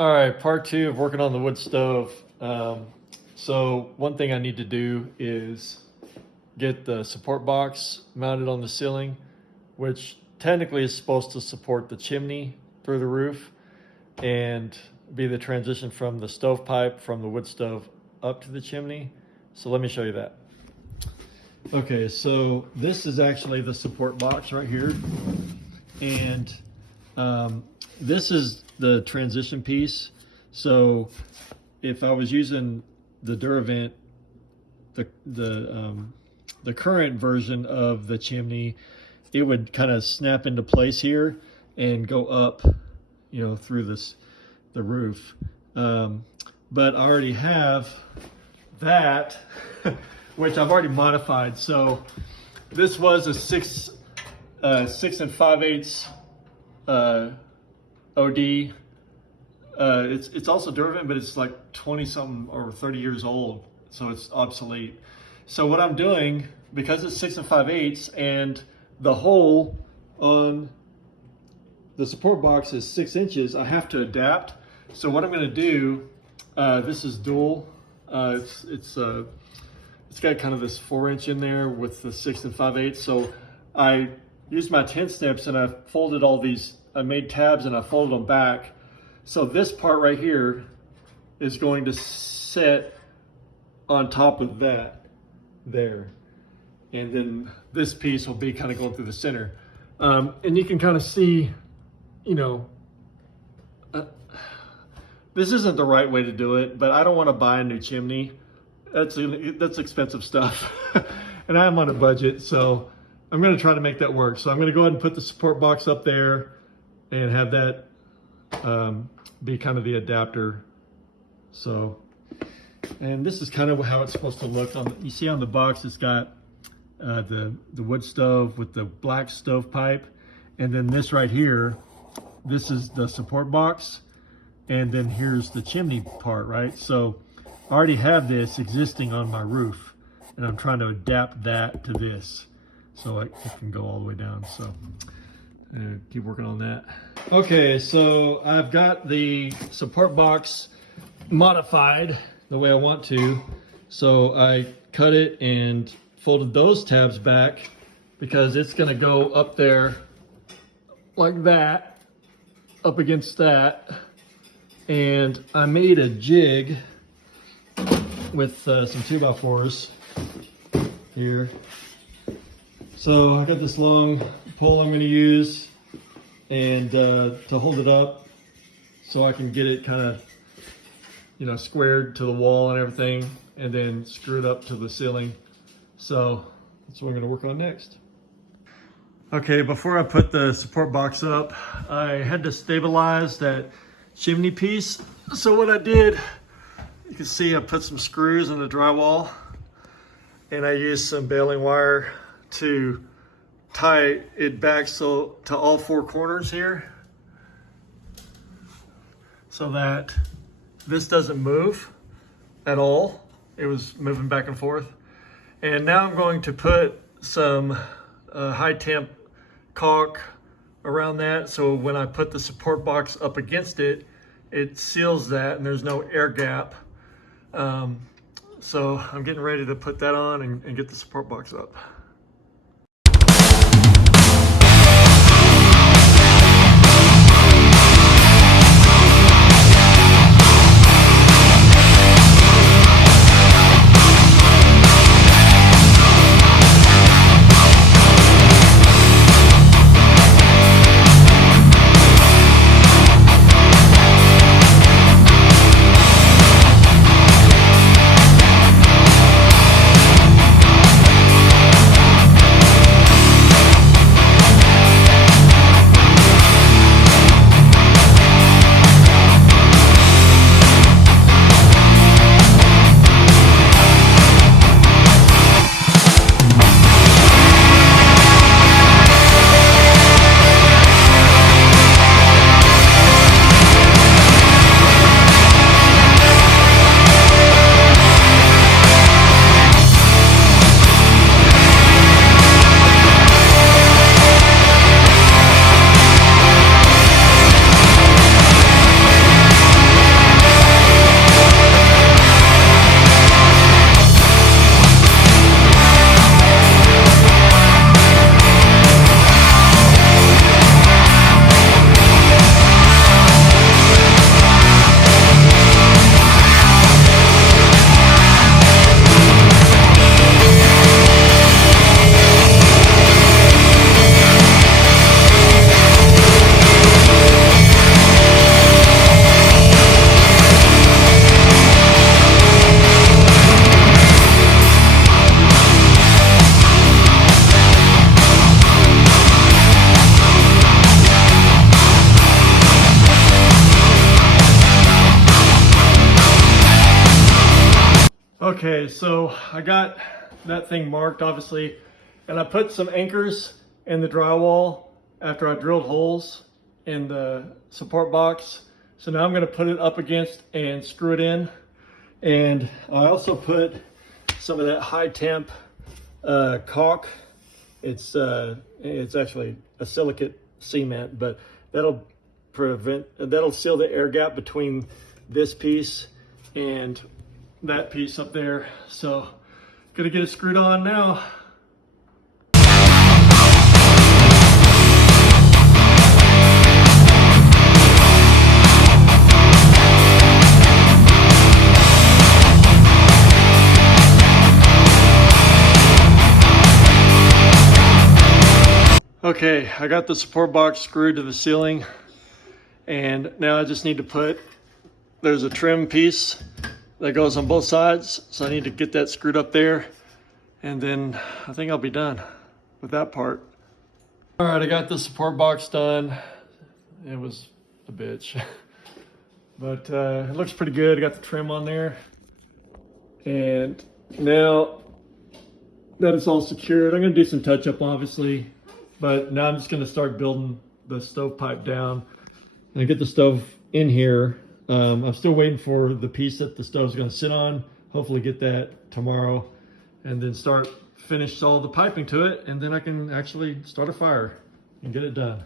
All right, part two of working on the wood stove. So one thing I need to do is get the support box mounted on the ceiling, which technically is supposed to support the chimney through the roof and be the transition from the stovepipe from the wood stove up to the chimney. So let me show you that. Okay, so this is actually the support box right here. And this is the transition piece. So if I was using the Duravent, the current version of the chimney, it would kind of snap into place here and go up, you know, through the roof. But I already have that, which I've already modified. So this was a 6 5/8 OD. It's also Duravent, but it's like 20 something or 30 years old, so it's obsolete. So what I'm doing, because it's 6 5/8 and the hole on the support box is 6 inches, I have to adapt. So what I'm going to do, this is dual. It's got kind of this 4-inch in there with the 6 5/8. So I used my 10 snips and I folded all these. I made tabs and I folded them back. So this part right here is going to sit on top of that there. And then this piece will be kind of going through the center. And you can kind of see, you know, this isn't the right way to do it, but I don't want to buy a new chimney. That's expensive stuff. And I'm on a budget, so I'm going to try to make that work. So I'm going to go ahead and put the support box up there and have that be kind of the adapter. So, and this is kind of how it's supposed to look. You see on the box, it's got the wood stove with the black stovepipe, and then this right here, this is the support box, and then here's the chimney part, right? So I already have this existing on my roof, and I'm trying to adapt that to this so it can go all the way down. So keep working on that. Okay, so I've got the support box modified the way I want to. So I cut it and folded those tabs back because it's gonna go up there like that, up against that. And I made a jig with some 2x4s here. So I got this long pole I'm going to use and to hold it up so I can get it kind of, you know, squared to the wall and everything, and then screw it up to the ceiling. So that's what I'm going to work on next. Okay, before I put the support box up, I had to stabilize that chimney piece. So what I did, you can see I put some screws in the drywall and I used some baling wire to tie it back so to all 4 corners here, so that this doesn't move at all. It was moving back and forth. And now I'm going to put some high temp caulk around that, so when I put the support box up against it, it seals that and there's no air gap. So I'm getting ready to put that on and get the support box up. Okay, so I got that thing marked, obviously, and I put some anchors in the drywall after I drilled holes in the support box. So now I'm going to put it up against and screw it in. And I also put some of that high temp caulk. It's actually a silicate cement, but that'll seal the air gap between this piece and that piece up there. So gonna get it screwed on now. Okay, I got the support box screwed to the ceiling, and now I just need to put, there's a trim piece that goes on both sides, so I need to get that screwed up there, and then I think I'll be done with that part. All right, I got the support box done. It was a bitch, but it looks pretty good. I got the trim on there, and now that it's all secured, I'm gonna do some touch up, obviously. But now I'm just gonna start building the stovepipe down and get the stove in here. I'm still waiting for the piece that the stove's gonna sit on. Hopefully get that tomorrow, and then finish all the piping to it, and then I can actually start a fire and get it done.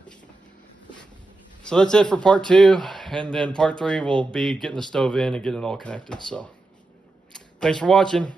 So that's it for part 2, and then part 3 will be getting the stove in and getting it all connected. So thanks for watching.